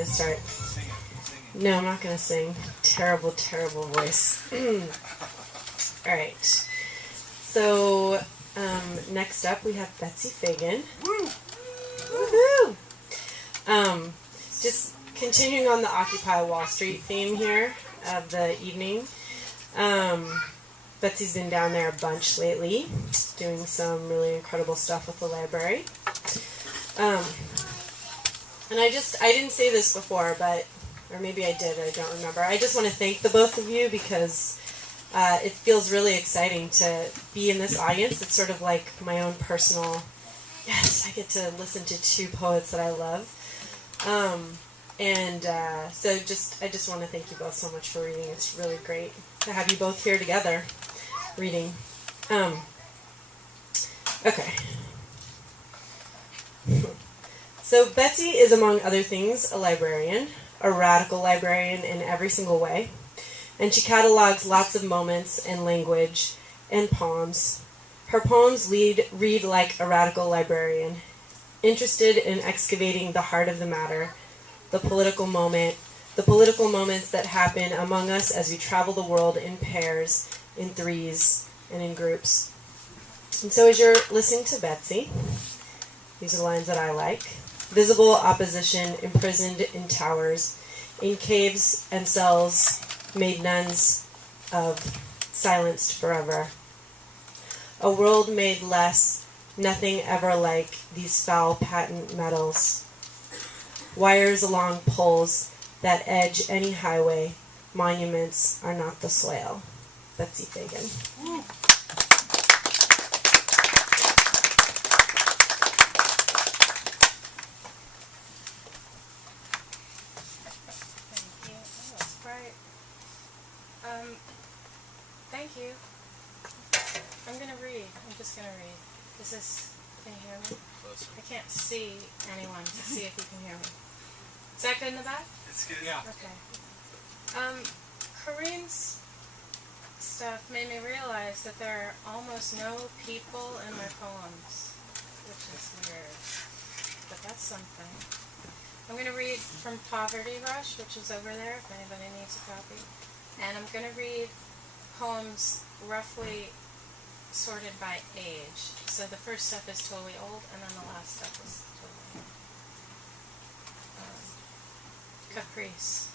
to start. No, I'm not going to sing. Terrible, terrible voice. All right. So, next up we have Betsy Fagin. Woohoo! Just continuing on the Occupy Wall Street theme here of the evening. Betsy's been down there a bunch lately, doing some really incredible stuff with the library. And I didn't say this before, or maybe I did, I don't remember. I just want to thank the both of you because it feels really exciting to be in this audience. It's sort of like my own personal, yes, I get to listen to two poets that I love. So I just want to thank you both so much for reading. It's really great to have you both here together reading. Okay. So Betsy is, among other things, a librarian, a radical librarian in every single way, and she catalogs lots of moments and language and poems. Her poems read like a radical librarian, interested in excavating the heart of the matter, the political moments that happen among us as we travel the world in pairs, in threes, and in groups. And so as you're listening to Betsy, these are the lines that I like. Visible opposition imprisoned in towers, in caves and cells, made nuns of, silenced forever. A world made less, nothing ever like these foul patent metals. Wires along poles that edge any highway, monuments are not the soil. Betsy Fagin. Thank you. I'm going to read. I'm just going to read. Can you hear me? Closer. I can't see anyone to see if you can hear me. Is that good in the back? It's good. Yeah. Okay. Kareem's stuff made me realize that there are almost no people in my poems, which is weird. But that's something. I'm going to read from Poverty Rush, which is over there if anybody needs a copy. And I'm going to read poems roughly sorted by age. So the first stuff is totally old, and then the last stuff is totally Caprice.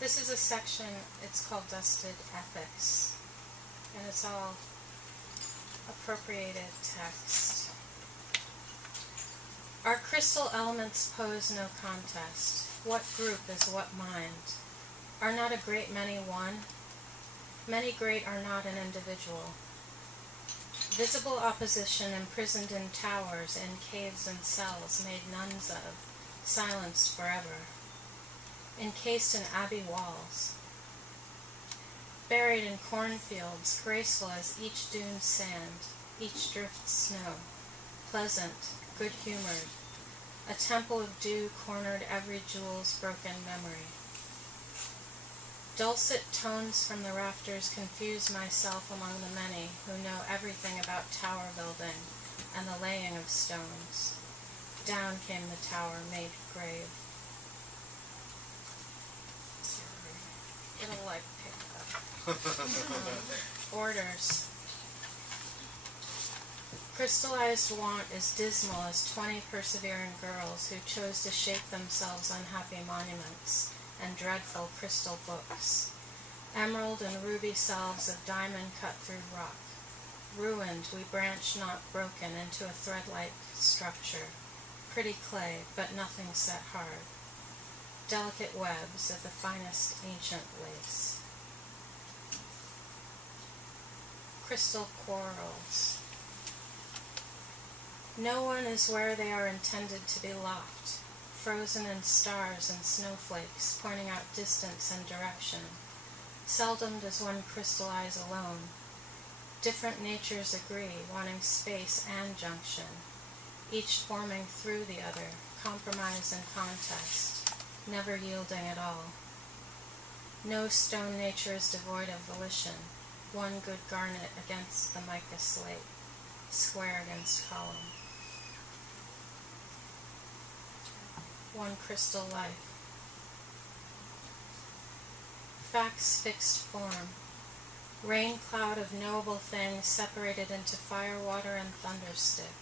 This is a section, it's called Dusted Ethics, and it's all appropriated text. Our crystal elements pose no contest. What group is what mind? Are not a great many one? Many great are not an individual. Visible opposition imprisoned in towers, in caves and cells, made nuns of, silenced forever. Encased in abbey walls. Buried in cornfields, graceful as each dune sand, each drift snow. Pleasant, good-humored. A temple of dew cornered every jewel's broken memory. Dulcet tones from the rafters confuse myself among the many who know everything about tower building and the laying of stones. Down came the tower made grave. It'll pick up. Orders. Crystallized want is dismal as 20 persevering girls who chose to shape themselves unhappy monuments and dreadful crystal books. Emerald and ruby selves of diamond cut through rock. Ruined, we branch not broken into a thread-like structure. Pretty clay, but nothing set hard. Delicate webs of the finest ancient lace. Crystal quarrels. No one is where they are intended to be locked, frozen in stars and snowflakes, pointing out distance and direction. Seldom does one crystallize alone. Different natures agree, wanting space and junction, each forming through the other, compromise and contest, never yielding at all. No stone nature is devoid of volition, one good garnet against the mica slate, square against column. One crystal life. facts fixed form, rain cloud of knowable things separated into fire, water, and thunderstick.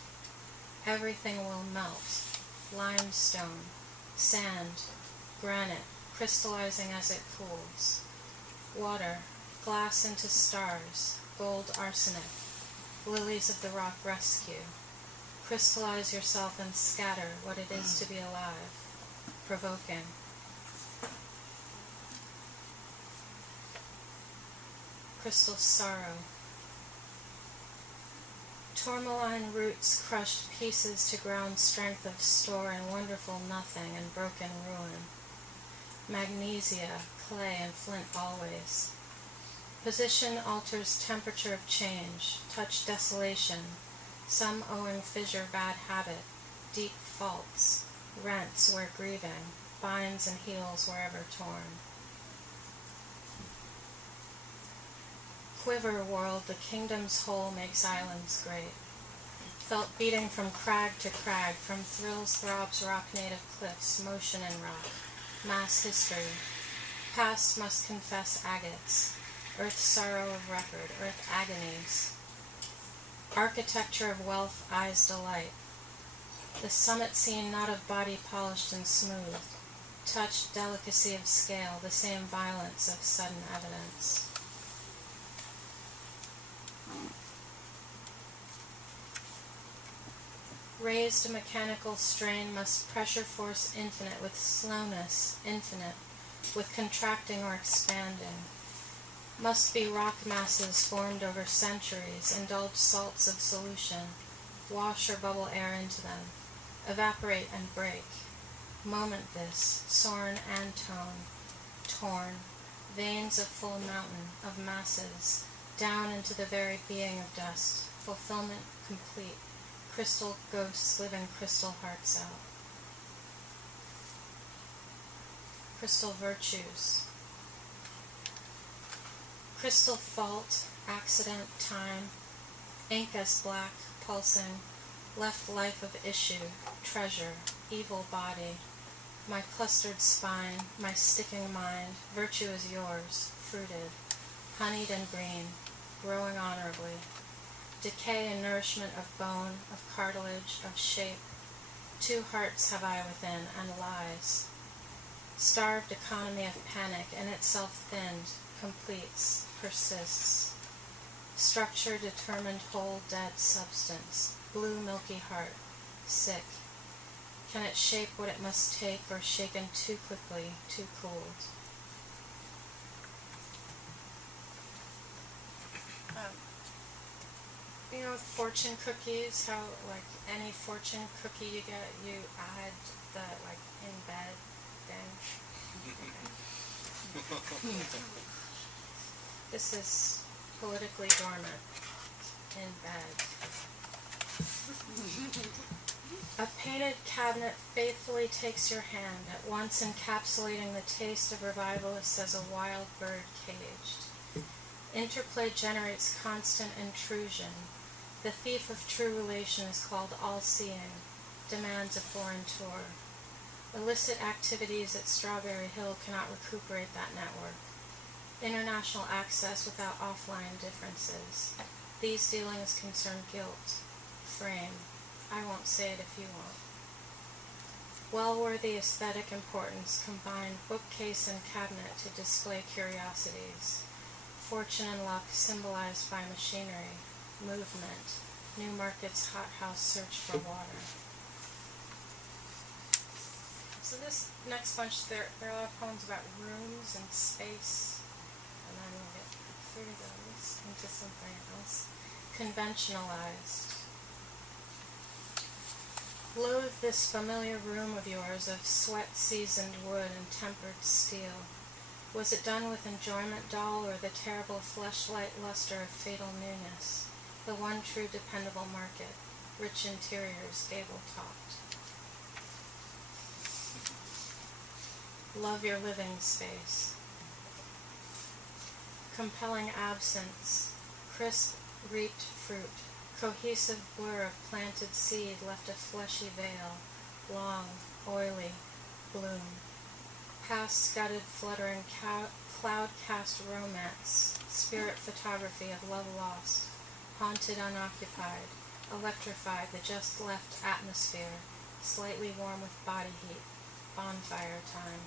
Everything will melt, limestone, sand, granite, crystallizing as it cools. Water, glass into stars, gold arsenic, lilies of the rock rescue. Crystallize yourself and scatter what it is to be alive, provoking. Crystal sorrow. Tourmaline roots crushed pieces to ground strength of store and wonderful nothing and broken ruin. Magnesia, clay, and flint always. Position alters temperature of change, touch desolation, some owing fissure bad habit, deep faults, rents where grieving, binds and heals wherever torn. Quiver world, the kingdom's whole makes islands great. Felt beating from crag to crag, from thrills throbs rock native cliffs, motion in rock, mass history. Past must confess agates, earth's sorrow of record, earth agonies. Architecture of wealth, eyes delight. The summit scene not of body polished and smooth, touched delicacy of scale, the same violence of sudden evidence. Raised a mechanical strain must pressure force infinite with slowness, infinite, with contracting or expanding. Must be rock masses formed over centuries, indulge salts of solution, wash or bubble air into them, evaporate and break. Moment this, sorn and tone, torn, veins of full mountain, of masses, down into the very being of dust, fulfillment complete. Crystal ghosts living crystal hearts out. Crystal virtues. Crystal fault, accident, time, ink as black, pulsing, left life of issue, treasure, evil body, my clustered spine, my sticking mind, virtue is yours, fruited, honeyed and green, growing honorably. Decay and nourishment of bone, of cartilage, of shape. 2 hearts have I within, and lies. Starved economy of panic, in itself thinned, completes, persists. Structure determined whole dead substance, blue milky heart, sick. Can it shape what it must take, or shaken too quickly, too cooled? You know, fortune cookies, how, like, any fortune cookie you get, you add the, like, in bed thing. This is politically dormant. In bed. A painted cabinet faithfully takes your hand, at once encapsulating the taste of revivalists as a wild bird caged. Interplay generates constant intrusion. The thief of true relation is called all-seeing, demands a foreign tour. Illicit activities at Strawberry Hill cannot recuperate that network. International access without offline differences. These dealings concern guilt, frame. I won't say it if you won't. Well-worthy aesthetic importance combined bookcase and cabinet to display curiosities. Fortune and luck symbolized by machinery. Movement, Newmarket's hothouse search for water. So this next bunch, there are a lot of poems about rooms and space, and then we'll get through those into something else. Conventionalized. Loathe this familiar room of yours of sweat-seasoned wood and tempered steel. Was it done with enjoyment dull, or the terrible fleshlight luster of fatal newness? The one true dependable market, rich interiors, gable-topped. Love your living space. Compelling absence, crisp, reaped fruit, cohesive blur of planted seed left a fleshy veil, long, oily, bloom. past scudded, fluttering, cloud-cast romance, spirit photography of love lost, haunted, unoccupied, electrified, the just-left atmosphere, slightly warm with body heat, bonfire time.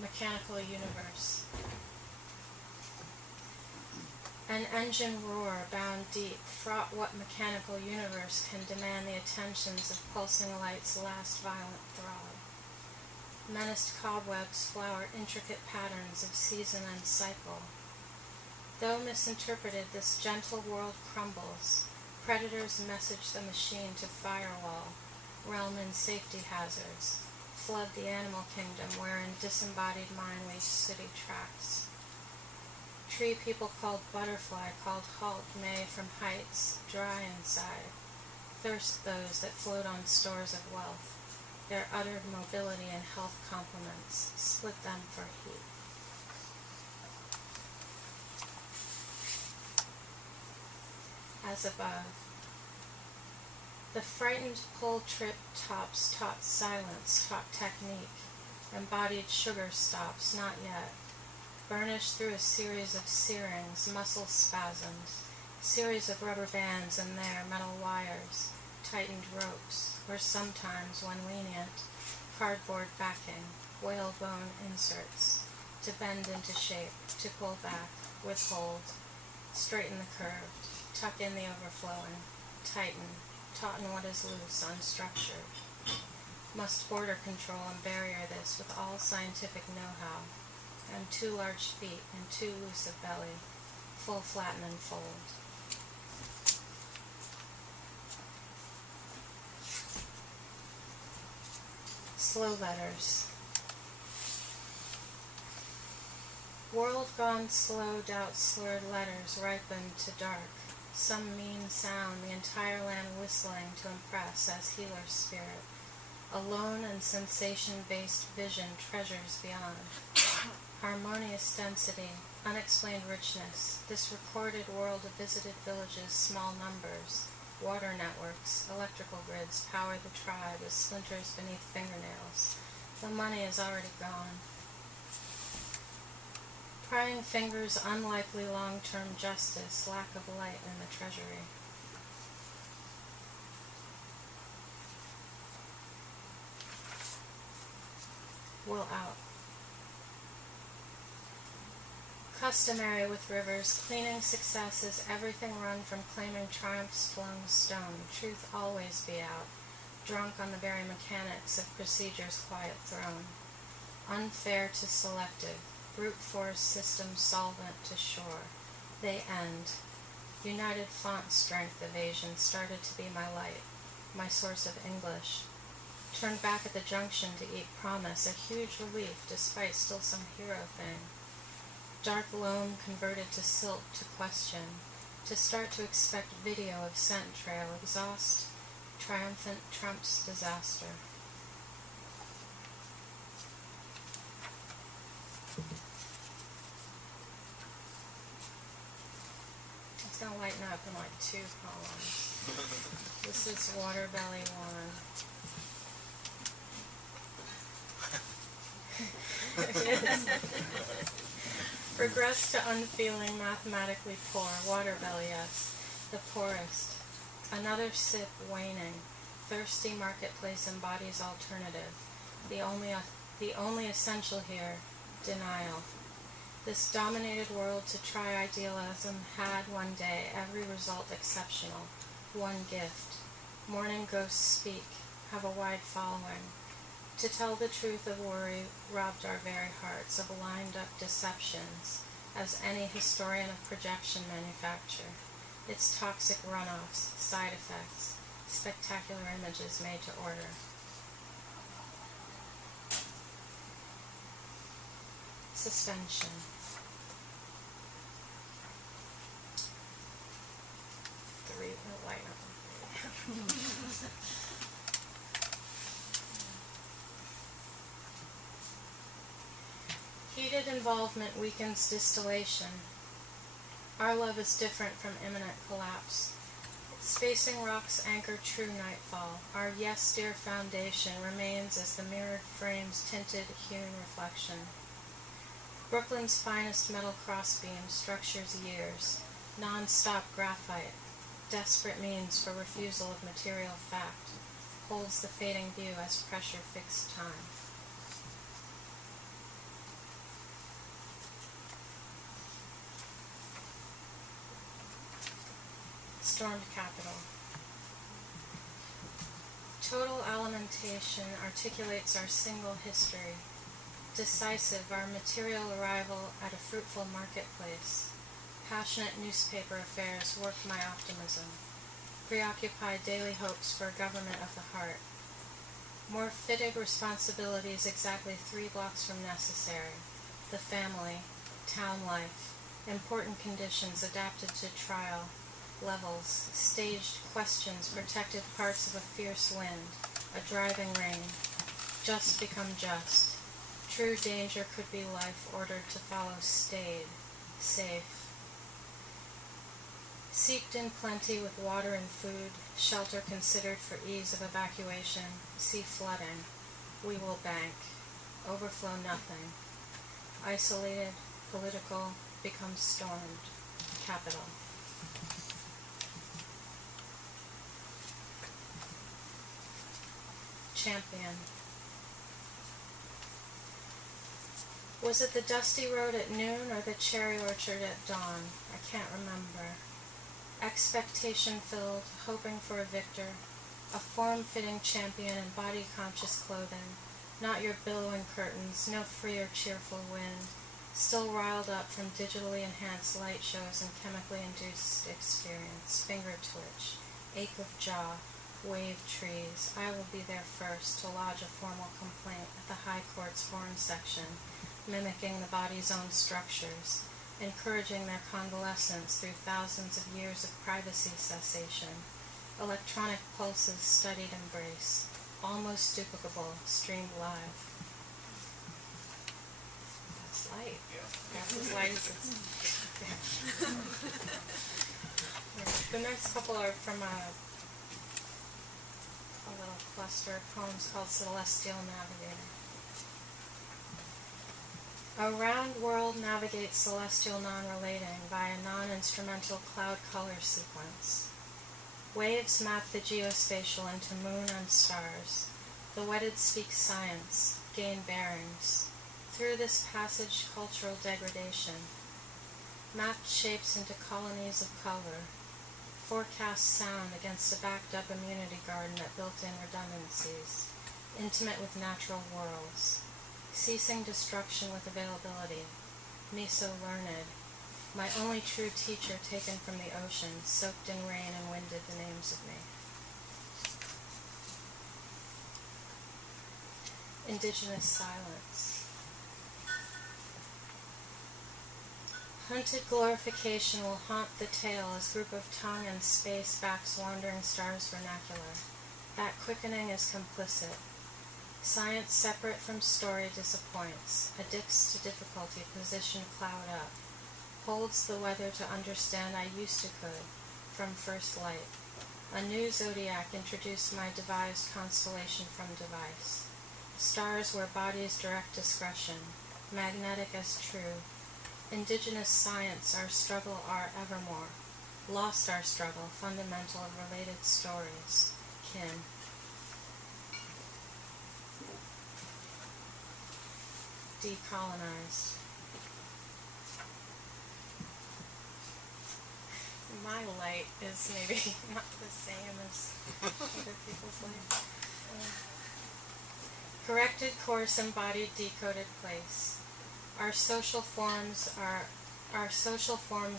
Mechanical universe. An engine roar bound deep, fraught what mechanical universe can demand the attentions of pulsing light's last violent throb. Menaced cobwebs flower intricate patterns of season and cycle. Though misinterpreted, this gentle world crumbles. Predators message the machine to firewall, realm in safety hazards, flood the animal kingdom wherein disembodied mind leaves city tracks. Tree people called butterfly, called halt, may from heights, dry inside, thirst those that float on stores of wealth, their uttered mobility and health complements, split them for heat. As above. The frightened pull trip tops taught silence, taught technique, embodied sugar stops, not yet. Burnished through a series of searings, muscle spasms, series of rubber bands and there metal wires, tightened ropes, or sometimes, when lenient, cardboard backing, whalebone inserts, to bend into shape, to pull back, withhold, straighten the curved, tuck in the overflowing, tighten, tauten what is loose, unstructured. Must border control and barrier this with all scientific know-how, and too large feet and too loose of belly, full flatten and fold. Slow letters. World gone slow, doubt slurred letters ripened to dark. Some mean sound, the entire land whistling to impress as healer spirit. Alone and sensation-based vision treasures beyond. Harmonious density, unexplained richness, this recorded world of visited villages, small numbers, water networks, electrical grids power the tribe as splinters beneath fingernails. The money is already gone. Prying fingers, unlikely long-term justice, lack of light in the treasury. Will out. Customary with rivers, cleaning success is everything run from claiming triumph's flung stone, truth always be out, drunk on the very mechanics of procedure's quiet throne. Unfair to selective, brute force system solvent to shore. They end. United font strength evasion started to be my light, my source of English. Turned back at the junction to eat promise, a huge relief despite still some hero thing. Dark loam converted to silt to question, to start to expect video of scent trail, exhaust, triumphant trumps disaster. It's going to lighten up in like 2 columns. This is Water Belly 1. Regress to unfeeling, mathematically poor, water belly, yes, the poorest. Another sip waning, thirsty marketplace embodies alternative. The only essential here, denial. This dominated world to try idealism had one day every result exceptional, one gift. Morning ghosts speak, have a wide following. To tell the truth of worry robbed our very hearts of lined-up deceptions, as any historian of projection manufacture. Its toxic runoffs, side effects, spectacular images made to order. Suspension. Light up. Heated involvement weakens distillation. Our love is different from imminent collapse. It Spacing rocks anchor true nightfall. Our yes dear foundation remains as the mirrored frame's tinted hewn reflection. Brooklyn's finest metal crossbeam structures years, non-stop graphite, desperate means for refusal of material fact, holds the fading view as pressure fixed time. Stormed capital. Total alimentation articulates our single history. Decisive, our material arrival at a fruitful marketplace. Passionate newspaper affairs work my optimism. Preoccupied daily hopes for a government of the heart. More fitted responsibilities exactly 3 blocks from necessary. The family, town life, important conditions adapted to trial, levels, staged questions, protected parts of a fierce wind, a driving rain, just become just. True danger could be life ordered to follow stayed, safe. Seeped in plenty with water and food, shelter considered for ease of evacuation, sea flooding, we will bank, overflow nothing. Isolated, political, become stormed, capital. Champion. Was it the dusty road at noon or the cherry orchard at dawn? I can't remember. Expectation filled, hoping for a victor, a form-fitting champion in body-conscious clothing, not your billowing curtains, no free or cheerful wind, still riled up from digitally enhanced light shows and chemically induced experience, finger twitch, ache of jaw, wave trees. I will be there first to lodge a formal complaint at the High Court's foreign section, mimicking the body's own structures, encouraging their convalescence through thousands of years of privacy cessation, electronic pulses studied embrace, almost duplicable, streamed live. That's light. That's as light as it's... The next couple are from a little cluster of poems called Celestial Navigator. A round world navigates celestial non-relating by a non-instrumental cloud color sequence. Waves map the geospatial into moon and stars. The wedded speak science, gain bearings. Through this passage, cultural degradation. Mapped shapes into colonies of color. Forecast sound against a backed-up immunity garden at built-in redundancies. Intimate with natural worlds. Ceasing destruction with availability, me so learned, my only true teacher taken from the ocean, soaked in rain and winded the names of me. Indigenous silence. Hunted glorification will haunt the tale as group of tongue and space backs wandering stars vernacular. That quickening is complicit. Science separate from story disappoints, addicts to difficulty, position cloud up, holds the weather to understand I used to could, from first light. A new zodiac introduced my devised constellation from device. Stars where bodies direct discretion, magnetic as true. Indigenous science, our struggle are evermore. Lost our struggle, fundamental of related stories, kin. Decolonized. My light is maybe not the same as other people's light. Corrected course, embodied, decoded place. Our social forms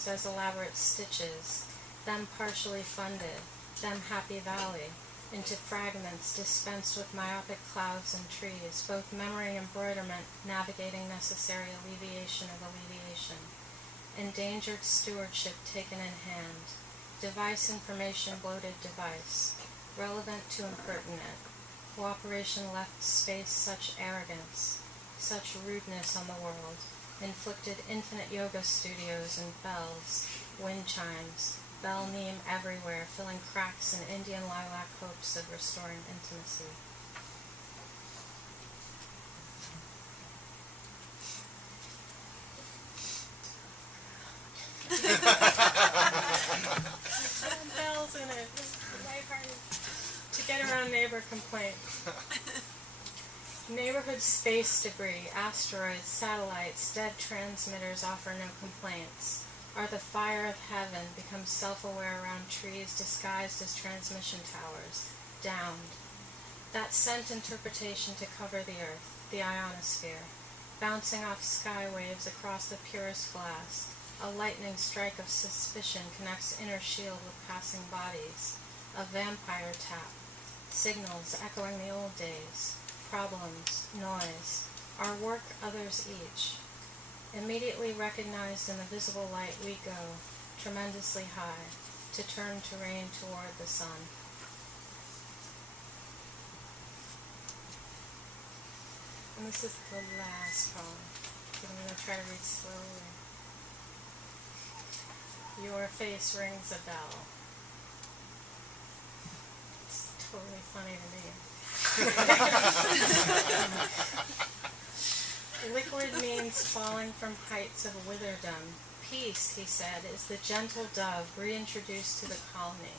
as elaborate stitches, them partially funded, them happy valley, into fragments dispensed with myopic clouds and trees, both memory embroiderment, navigating necessary alleviation of alleviation, endangered stewardship taken in hand, device information bloated device, relevant to impertinent, cooperation left space such arrogance, such rudeness on the world, inflicted infinite yoga studios and bells, wind chimes, bell neem everywhere, filling cracks in Indian lilac hopes of restoring intimacy. Bells in it. Lighthearted. To get around neighbor complaints. Neighborhood space debris, asteroids, satellites, dead transmitters offer no complaints. Are the fire of heaven become self-aware around trees disguised as transmission towers, downed? That sent interpretation to cover the earth, the ionosphere, bouncing off sky waves across the purest glass. A lightning strike of suspicion connects inner shield with passing bodies. A vampire tap, signals echoing the old days. Problems, noise, our work others each. Immediately recognized in the visible light we go, tremendously high, to turn terrain toward the sun. And this is the last poem, so I'm going to try to read slowly. Your face rings a bell. It's totally funny to me. Liquid means falling from heights of witherdom. Peace, he said, is the gentle dove reintroduced to the colony.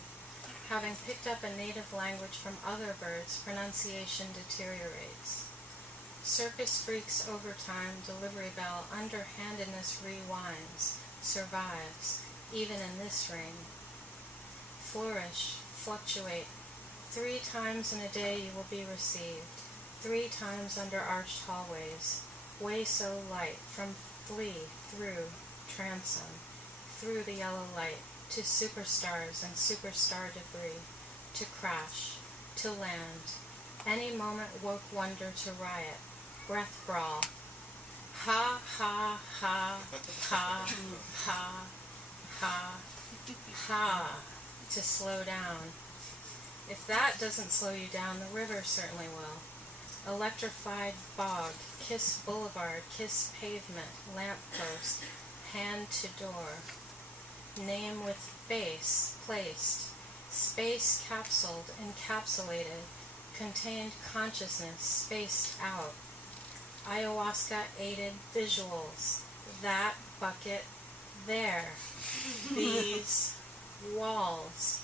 Having picked up a native language from other birds, pronunciation deteriorates. Circus freaks overtime, delivery bell, underhandedness rewinds, survives, even in this ring. Flourish, fluctuate. 3 times in a day you will be received, 3 times under arched hallways, way so light, from flee, through, transom, through the yellow light, to superstars and superstar debris, to crash, to land. Any moment woke wonder to riot, breath brawl. Ha, ha, ha, ha, ha, ha, ha, to slow down. If that doesn't slow you down, the river certainly will. Electrified bog, kiss boulevard, kiss pavement, lamppost, hand to door. Name with face, placed, space capsuled, encapsulated, contained consciousness, spaced out. Ayahuasca-aided visuals, that bucket there. These walls,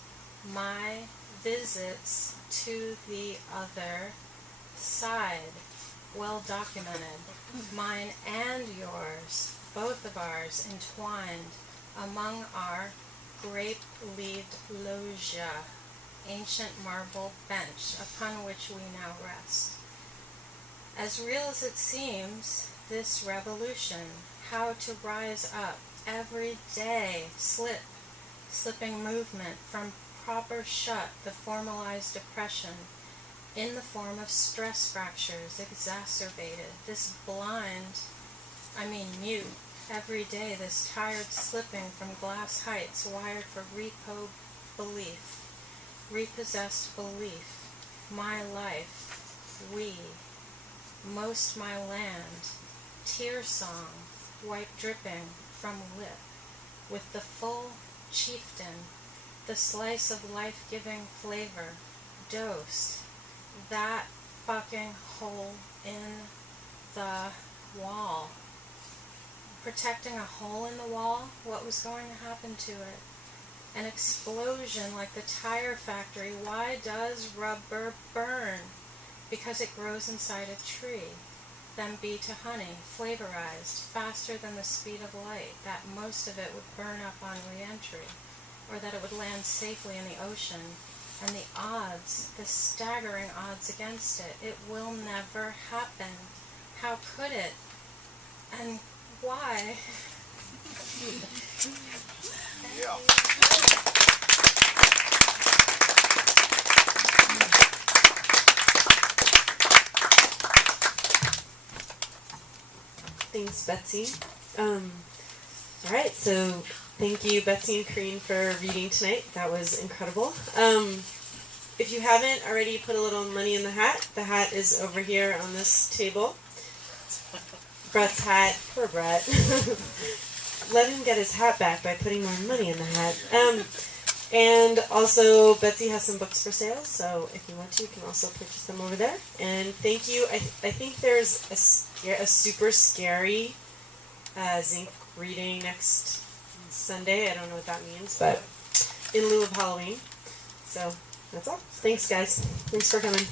my visits to the other side, well documented, mine and yours, both of ours entwined among our grape-leaved loggia, ancient marble bench upon which we now rest. As real as it seems, this revolution, how to rise up every day, slipping movement from proper shut, the formalized depression, in the form of stress fractures, exacerbated, this mute, every day, this tired slipping from glass heights, wired for repossessed belief, my life, we, most my land, tear song, wipe dripping from lip, with the full chieftain, the slice of life-giving flavor, dosed, that fucking hole in the wall. Protecting a hole in the wall, what was going to happen to it? An explosion like the tire factory. Why does rubber burn? Because it grows inside a tree. Then bee to honey, flavorized, faster than the speed of light, that most of it would burn up on re-entry, or that it would land safely in the ocean. And the odds, the staggering odds against it, it will never happen. How could it? And why? Yeah. Thanks, Betsy. All right, so thank you, Betsy and Corrine, for reading tonight. That was incredible. If you haven't already put a little money in the hat is over here on this table. Brett's hat. Poor Brett. let him get his hat back by putting more money in the hat. And also, Betsy has some books for sale, so if you want to, you can also purchase them over there. And thank you. I think there's a super scary Zinc reading next Sunday. I don't know what that means, but in lieu of Halloween. So that's all. Thanks, guys. Thanks for coming.